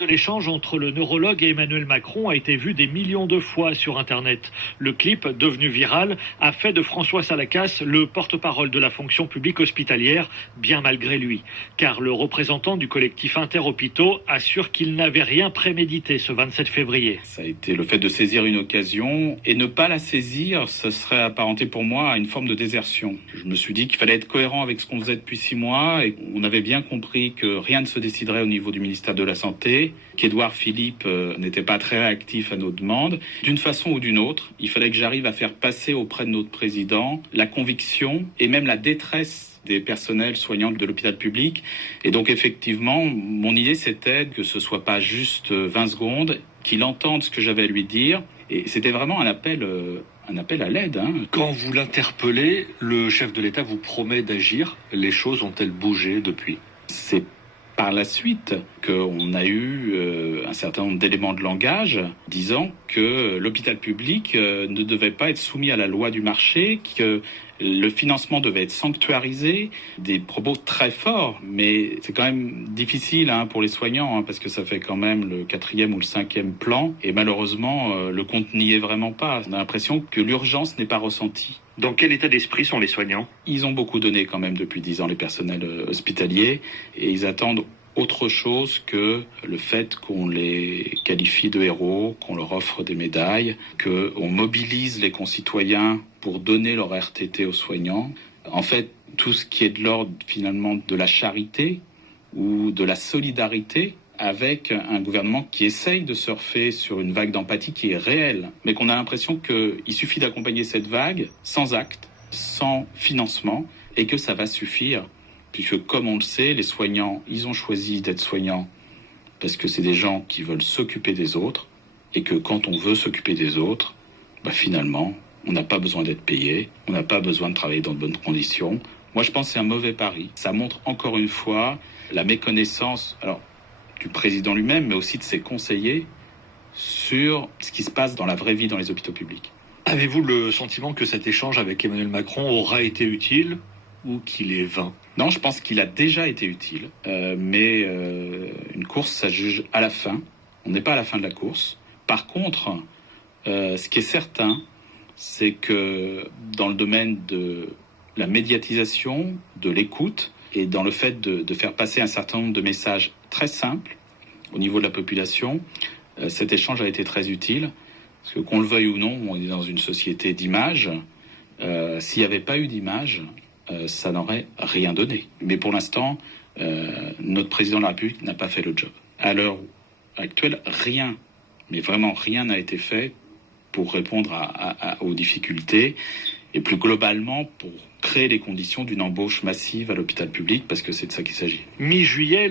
de l'échange entre le neurologue et Emmanuel Macron a été vu des millions de fois sur Internet. Le clip, devenu viral, a fait de François Salakas le porte-parole de la fonction publique hospitalière, bien malgré lui. Car le représentant du collectif Interhôpitaux assure qu'il n'avait rien prémédité ce 27 février. Ça a été le fait de saisir une occasion et ne pas la saisir, ce serait apparenté pour moi à une forme de désertion. Je me suis dit qu'il fallait être cohérent avec ce qu'on faisait depuis 6 mois et on avait bien compris que rien ne se déciderait au niveau du ministère de la Santé, qu'Édouard Philippe n'était pas très réactif à nos demandes. D'une façon ou d'une autre, il fallait que j'arrive à faire passer auprès de notre président la conviction et même la détresse des personnels soignants de l'hôpital public. Et donc effectivement, mon idée c'était que ce soit pas juste 20 secondes, qu'il entende ce que j'avais à lui dire. Et c'était vraiment un appel à l'aide. Quand vous l'interpellez, le chef de l'État vous promet d'agir. Les choses ont-elles bougé depuis ? C'est par la suite qu'on a eu un certain nombre d'éléments de langage disant que l'hôpital public ne devait pas être soumis à la loi du marché, que le financement devait être sanctuarisé, des propos très forts, mais c'est quand même difficile pour les soignants, parce que ça fait quand même le 4e ou le 5e plan, et malheureusement le compte n'y est vraiment pas. On a l'impression que l'urgence n'est pas ressentie. Dans quel état d'esprit sont les soignants ? Ils ont beaucoup donné quand même depuis 10 ans, les personnels hospitaliers, et ils attendent autre chose que le fait qu'on les qualifie de héros, qu'on leur offre des médailles, qu'on mobilise les concitoyens pour donner leur RTT aux soignants. En fait, tout ce qui est de l'ordre finalement de la charité ou de la solidarité avec un gouvernement qui essaye de surfer sur une vague d'empathie qui est réelle, mais qu'on a l'impression qu'il suffit d'accompagner cette vague sans acte, sans financement, et que ça va suffire. Puisque, comme on le sait, les soignants, ils ont choisi d'être soignants parce que c'est des gens qui veulent s'occuper des autres, et que quand on veut s'occuper des autres, finalement, on n'a pas besoin d'être payé, on n'a pas besoin de travailler dans de bonnes conditions. Moi, je pense que c'est un mauvais pari. Ça montre encore une fois la méconnaissance du président lui-même, mais aussi de ses conseillers, sur ce qui se passe dans la vraie vie dans les hôpitaux publics. Avez-vous le sentiment que cet échange avec Emmanuel Macron aura été utile ou qu'il est vain ? Non, je pense qu'il a déjà été utile, mais une course, ça juge à la fin. On n'est pas à la fin de la course. Par contre, ce qui est certain, c'est que dans le domaine de la médiatisation, de l'écoute, et dans le fait de faire passer un certain nombre de messages très simples au niveau de la population, cet échange a été très utile. Parce que qu'on le veuille ou non, on est dans une société d'images. S'il n'y avait pas eu d'images, ça n'aurait rien donné. Mais pour l'instant, notre président de la République n'a pas fait le job. À l'heure actuelle, rien, mais vraiment rien n'a été fait pour répondre aux difficultés et plus globalement pour créer les conditions d'une embauche massive à l'hôpital public, parce que c'est de ça qu'il s'agit. Mi-juillet,